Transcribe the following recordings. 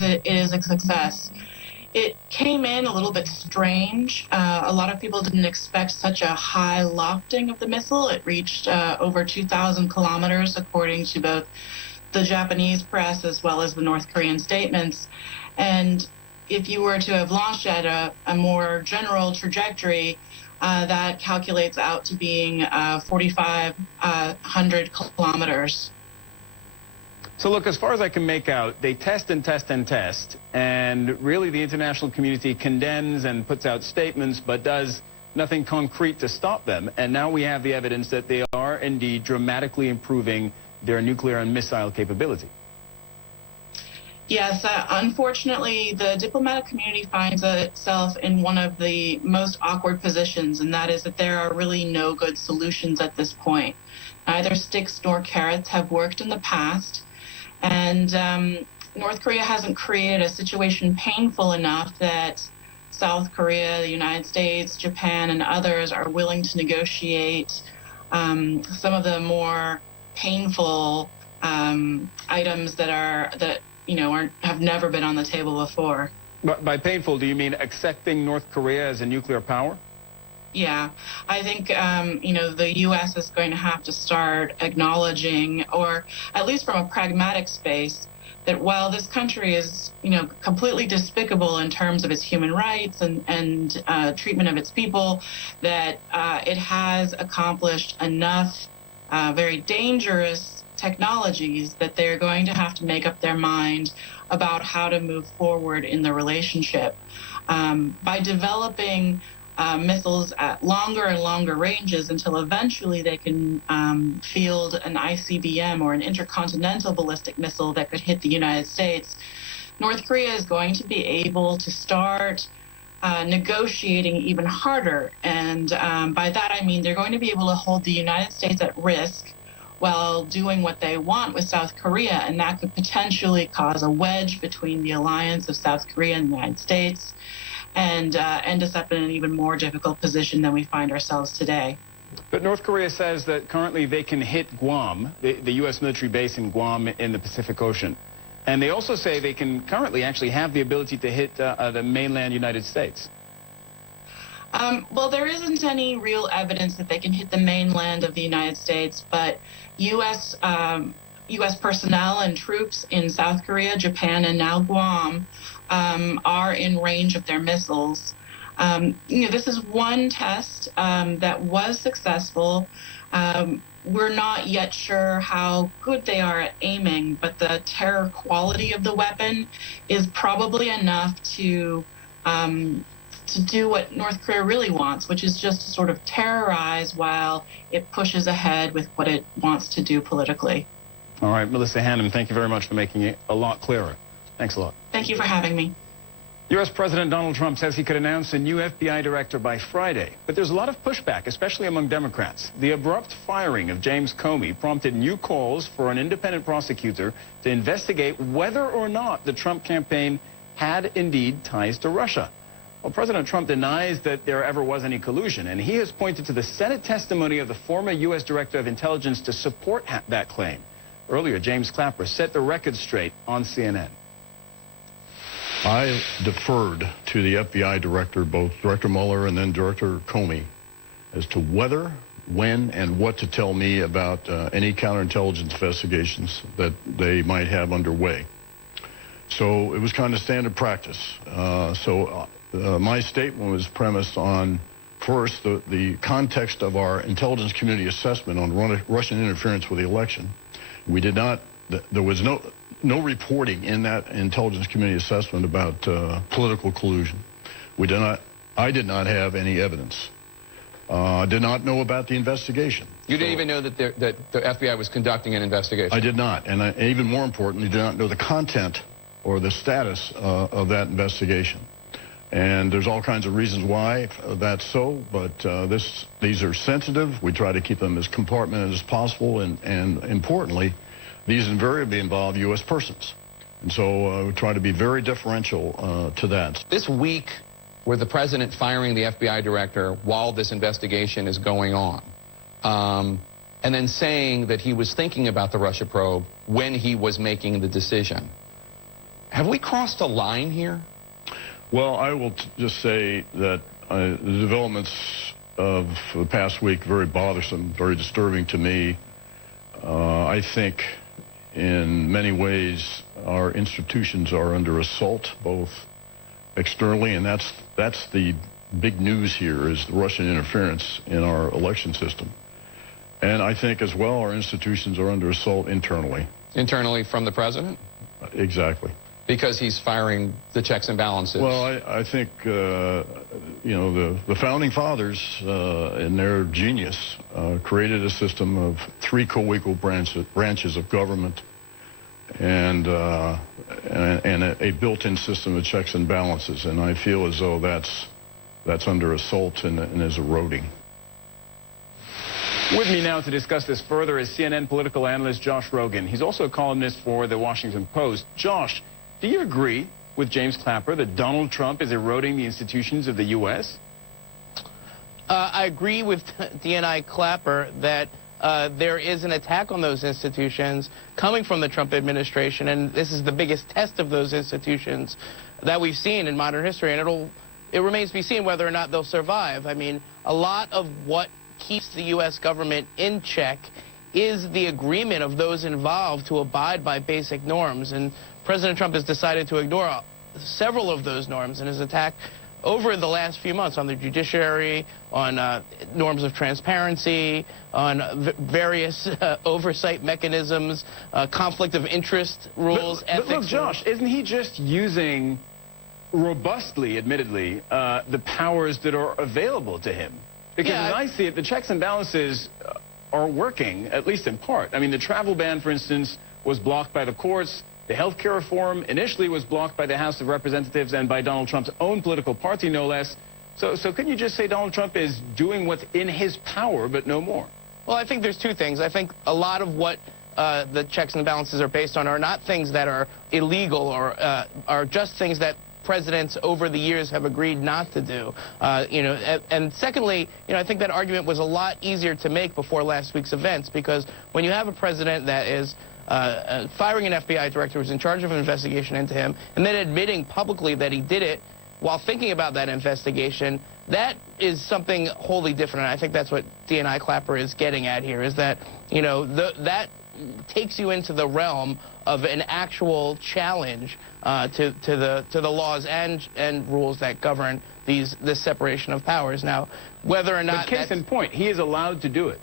believes it is a success. It came in a little bit strange. A lot of people didn't expect such a high lofting of the missile. It reached over 2,000 kilometers, according to both the Japanese press as well as the North Korean statements. And if you were to have launched at a more general trajectory, that calculates out to being 4,500 kilometers. So look, as far as I can make out, they test and test and test, and really the international community condemns and puts out statements, but does nothing concrete to stop them. And now we have the evidence that they are indeed dramatically improving their nuclear and missile capability. Yes, unfortunately, the diplomatic community finds itself in one of the most awkward positions, and that is that there are really no good solutions at this point. Neither sticks nor carrots have worked in the past. And North Korea hasn't created a situation painful enough that South Korea, the United States, Japan, and others are willing to negotiate some of the more painful items that have never been on the table before. But by painful, do you mean accepting North Korea as a nuclear power? Yeah, I think, the U.S. is going to have to start acknowledging, or at least from a pragmatic space, that while this country is, completely despicable in terms of its human rights and treatment of its people, that it has accomplished enough very dangerous technologies that they're going to have to make up their mind about how to move forward in the relationship. By developing missiles at longer and longer ranges until eventually they can field an ICBM or an intercontinental ballistic missile that could hit the United States, North Korea is going to be able to start negotiating even harder. And by that I mean they're going to be able to hold the United States at risk while doing what they want with South Korea, and that could potentially cause a wedge between the alliance of South Korea and the United States, and end us up in an even more difficult position than we find ourselves today. But North Korea says that currently they can hit Guam, the U.S. military base in Guam in the Pacific Ocean. And they also say they can currently actually have the ability to hit the mainland United States. Well, there isn't any real evidence that they can hit the mainland of the United States, but U.S. personnel and troops in South Korea, Japan, and now Guam are in range of their missiles. This is one test that was successful. We're not yet sure how good they are at aiming, but the terror quality of the weapon is probably enough to do what North Korea really wants, which is just to sort of terrorize while it pushes ahead with what it wants to do politically. All right, Melissa Hannum, thank you very much for making it a lot clearer. Thanks a lot. Thank you for having me. U.S. President Donald Trump says he could announce a new FBI director by Friday, but there's a lot of pushback, especially among Democrats. The abrupt firing of James Comey prompted new calls for an independent prosecutor to investigate whether or not the Trump campaign had indeed ties to Russia. Well, President Trump denies that there ever was any collusion, and he has pointed to the Senate testimony of the former U.S. Director of Intelligence to support that claim. Earlier, James Clapper set the record straight on CNN. I deferred to the FBI director, both Director Mueller and then Director Comey, as to whether, when, and what to tell me about any counterintelligence investigations that they might have underway. So it was kind of standard practice. My statement was premised on, first, the context of our intelligence community assessment on Russian interference with the election. We did not, there was no reporting in that intelligence community assessment about political collusion. I did not have any evidence. I did not know about the investigation. You didn't even know that the FBI was conducting an investigation? I did not, and even more importantly, did not know the content or the status of that investigation. And there's all kinds of reasons why that's so, but these are sensitive. We try to keep them as compartmented as possible, and importantly, these invariably involve U.S. persons. And so we try to be very differential to that. This week, with the president firing the FBI director while this investigation is going on, and then saying that he was thinking about the Russia probe when he was making the decision, Have we crossed a line here? Well, I will just say that the developments of the past week, very bothersome, very disturbing to me. I think in many ways our institutions are under assault, both externally, and that's the big news here, is the Russian interference in our election system. And I think as well our institutions are under assault internally. Internally from the president? Exactly. Because he's firing the checks and balances. Well, I think, you know, the founding fathers, in their genius, created a system of 3 co-equal branches of government and a built-in system of checks and balances. And I feel as though that's under assault and is eroding. With me now to discuss this further is CNN political analyst Josh Rogin. He's also a columnist for the Washington Post. Josh, do you agree with James Clapper that Donald Trump is eroding the institutions of the U.S.? I agree with DNI Clapper that there is an attack on those institutions coming from the Trump administration, and this is the biggest test of those institutions that we've seen in modern history, and it remains to be seen whether or not they'll survive. I mean, a lot of what keeps the U.S. government in check is the agreement of those involved to abide by basic norms, and President Trump has decided to ignore several of those norms in his attack over the last few months on the judiciary, on norms of transparency, on various oversight mechanisms, conflict of interest rules, ethics. But look, Josh, isn't he just using robustly, admittedly, the powers that are available to him? Because as I see it, the checks and balances are working, at least in part. I mean, the travel ban, for instance, was blocked by the courts. The health care reform initially was blocked by the House of Representatives and by Donald Trump's own political party, no less. So couldn't you just say Donald Trump is doing what's in his power, but no more? Well, I think there's two things. I think a lot of what the checks and balances are based on are not things that are illegal or are just things that presidents over the years have agreed not to do. You know, and secondly, you know, I think that argument was a lot easier to make before last week's events, because when you have a president that is firing an FBI director who's in charge of an investigation into him, and then admitting publicly that he did it while thinking about that investigation, that is something wholly different. And I think that's what DNI Clapper is getting at here, is that, you know, that takes you into the realm of an actual challenge to the laws and rules that govern this separation of powers. Now, whether or not... But case in point, he is allowed to do it.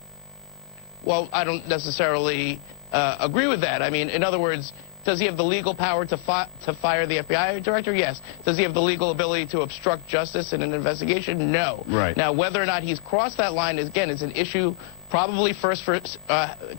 Well, I don't necessarily agree with that. I mean, in other words, does he have the legal power to fire the FBI director? Yes. Does he have the legal ability to obstruct justice in an investigation? No. Right. Now, whether or not he's crossed that line, again, is an issue probably first for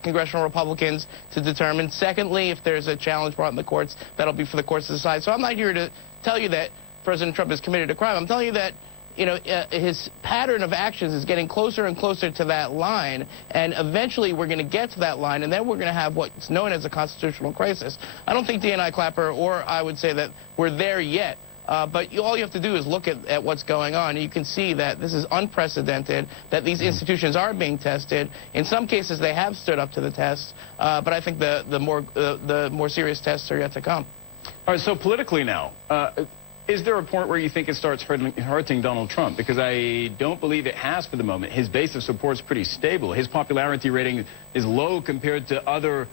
congressional Republicans to determine. Secondly, if there's a challenge brought in the courts, that'll be for the courts to decide. So I'm not here to tell you that President Trump has committed a crime. I'm telling you that, you know, his pattern of actions is getting closer and closer to that line, and eventually we're going to get to that line, and then we're going to have what's known as a constitutional crisis. I don't think DNI Clapper or I would say that we're there yet. But all you have to do is look at what's going on. You can see that this is unprecedented, that these institutions are being tested. In some cases, they have stood up to the test. But I think the more serious tests are yet to come. All right, so politically now, is there a point where you think it starts hurting Donald Trump? Because I don't believe it has for the moment. His base of support is pretty stable. His popularity rating is low compared to other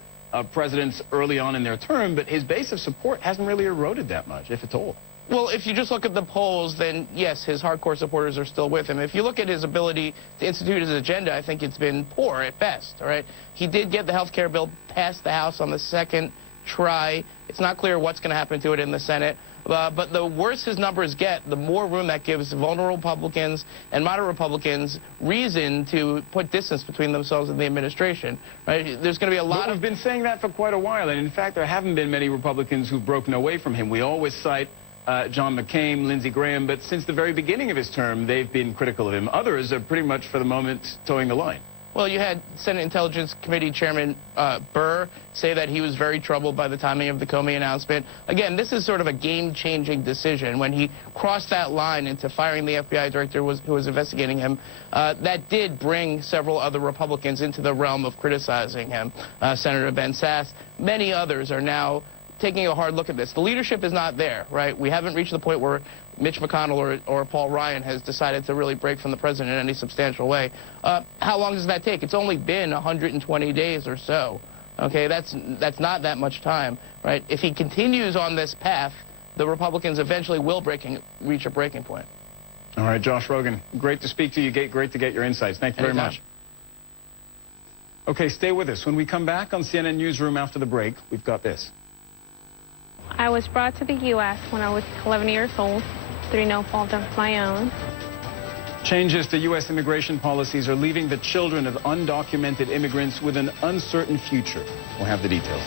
presidents early on in their term, but his base of support hasn't really eroded that much, if at all. Well, if you just look at the polls, then yes, his hardcore supporters are still with him. If you look at his ability to institute his agenda, I think it's been poor at best, all right? He did get the health care bill passed the House on the second try. It's not clear what's going to happen to it in the Senate. But the worse his numbers get, the more room that gives vulnerable Republicans and moderate Republicans reason to put distance between themselves and the administration. Right? There's going to be a lot We've been saying that for quite a while, and in fact, there haven't been many Republicans who've broken away from him. We always cite John McCain, Lindsey Graham, but since the very beginning of his term, they've been critical of him. Others are pretty much, for the moment, towing the line. Well, you had Senate Intelligence Committee Chairman Burr say that he was very troubled by the timing of the Comey announcement. Again, this is sort of a game-changing decision. When he crossed that line into firing the FBI director who was investigating him, that did bring several other Republicans into the realm of criticizing him. Senator Ben Sasse, many others are now taking a hard look at this. The leadership is not there, right? We haven't reached the point where Mitch McConnell or Paul Ryan has decided to really break from the president in any substantial way. How long does that take? It's only been 120 days or so. Okay, that's not that much time, right? If he continues on this path, the Republicans eventually will reach a breaking point. All right, Josh Rogan, great to speak to you. Great to get your insights. Thank you very much. Okay, stay with us. When we come back on CNN Newsroom after the break, we've got this. I was brought to the U.S. when I was 11 years old through no fault of my own. Changes to U.S. immigration policies are leaving the children of undocumented immigrants with an uncertain future. We'll have the details.